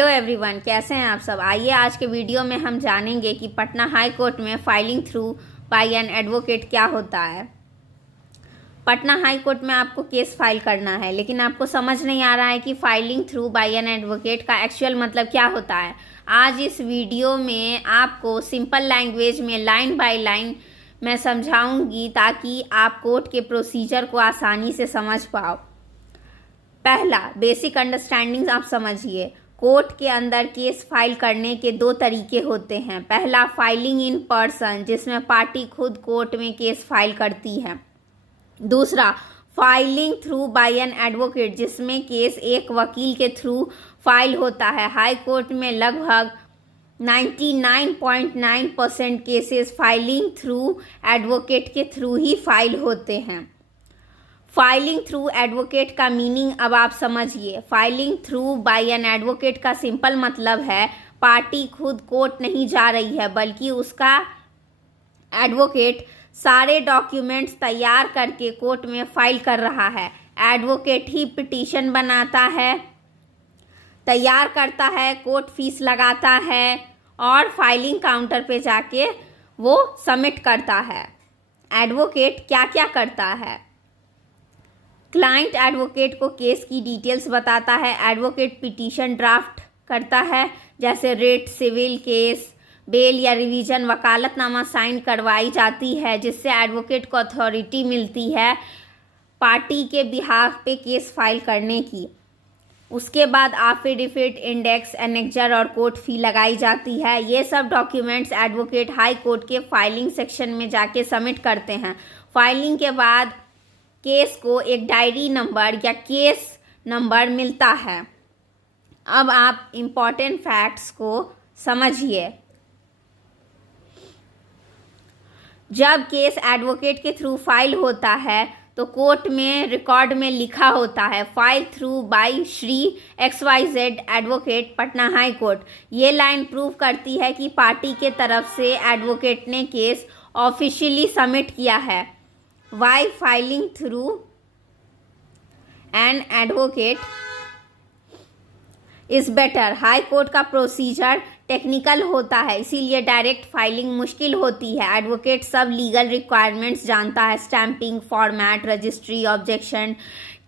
Hello everyone, कैसे हैं आप सब। आइए आज के वीडियो में हम जानेंगे कि पटना हाई कोर्ट में filing through by an advocate क्या होता है। पटना हाई कोर्ट में आपको केस फाइल करना है, लेकिन आपको समझ नहीं आ रहा है कि filing through by an advocate का एक्चुअल मतलब क्या होता है। आज इस वीडियो में आपको सिंपल लैंग्वेज में लाइन बाय लाइन मैं समझाऊंगी ताकि आप कोर्ट के प्रोसीजर को आसानी से समझ पाओ। पहला बेसिक अंडरस्टैंडिंग आप समझिए। कोर्ट के अंदर केस फाइल करने के दो तरीके होते हैं। पहला फाइलिंग इन पर्सन, जिसमें पार्टी खुद कोर्ट में केस फाइल करती है। दूसरा filing through by an advocate, जिसमें केस एक वकील के थ्रू फाइल होता है। हाई कोर्ट में लगभग 99.9% केसेस फाइलिंग थ्रू एडवोकेट के थ्रू ही फाइल होते हैं। फाइलिंग थ्रू एडवोकेट का मीनिंग अब आप समझिए। Filing through by an advocate का सिंपल मतलब है पार्टी खुद कोर्ट नहीं जा रही है, बल्कि उसका एडवोकेट सारे डॉक्यूमेंट्स तैयार करके कोर्ट में फाइल कर रहा है। एडवोकेट ही पिटीशन बनाता है, तैयार करता है, कोर्ट फीस लगाता है और फाइलिंग काउंटर पे जाके वो सबमिट करता है। एडवोकेट क्या क्या करता है? क्लाइंट एडवोकेट को केस की डिटेल्स बताता है। एडवोकेट पिटीशन ड्राफ्ट करता है, जैसे रिट, सिविल केस, बेल या रिवीजन। वकालतनामा साइन करवाई जाती है, जिससे एडवोकेट को अथॉरिटी मिलती है पार्टी के बिहाफ पे केस फाइल करने की। उसके बाद एफिडेविट, इंडेक्स, एनेक्जर और कोर्ट फी लगाई जाती है। ये सब डॉक्यूमेंट्स एडवोकेट हाई कोर्ट के फाइलिंग सेक्शन में जाके सबमिट करते हैं। फाइलिंग के बाद केस को एक डायरी नंबर या केस नंबर मिलता है। अब आप इम्पॉर्टेंट फैक्ट्स को समझिए। जब केस एडवोकेट के थ्रू फाइल होता है तो कोर्ट में रिकॉर्ड में लिखा होता है file through by Shri XYZ advocate, Patna high court. ये लाइन प्रूव करती है कि पार्टी के तरफ से एडवोकेट ने केस ऑफिशियली सबमिट किया है। Why filing through an advocate is better? High court का प्रोसीजर टेक्निकल होता है, इसीलिए डायरेक्ट फाइलिंग मुश्किल होती है। एडवोकेट सब लीगल रिक्वायरमेंट्स जानता है, stamping, format, registry, objection,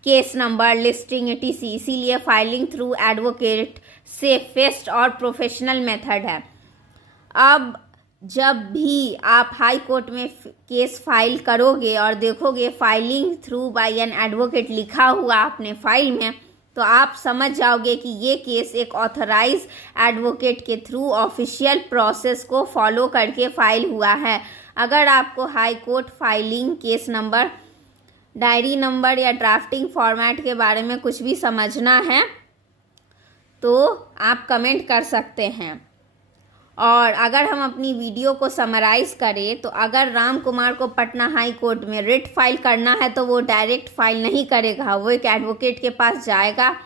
case number, listing etc। इसीलिए फाइलिंग थ्रू एडवोकेट सेफेस्ट और प्रोफेशनल मेथड है। अब जब भी आप हाई कोर्ट में केस फाइल करोगे और देखोगे filing through by an advocate लिखा हुआ आपने फाइल में, तो आप समझ जाओगे कि ये केस एक ऑथराइज एडवोकेट के थ्रू ऑफिशियल प्रोसेस को फॉलो करके फाइल हुआ है। अगर आपको high court filing, case number, diary number या ड्राफ्टिंग फॉर्मेट के बारे में कुछ भी समझना है तो आप कमेंट कर सकते हैं। और अगर हम अपनी वीडियो को समराइज़ करें तो अगर राम कुमार को पटना हाई कोर्ट में रिट फाइल करना है तो वो डायरेक्ट फाइल नहीं करेगा, वो एक एडवोकेट के पास जाएगा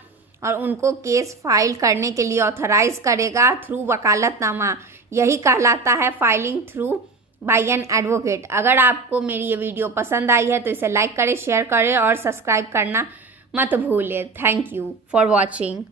और उनको केस फाइल करने के लिए ऑथराइज करेगा थ्रू वकालतनामा। यही कहलाता है filing through by an advocate. अगर आपको मेरी ये वीडियो पसंद आई है तो इसे लाइक करें, शेयर करें और सब्सक्राइब करना मत भूलें। Thank you for watching.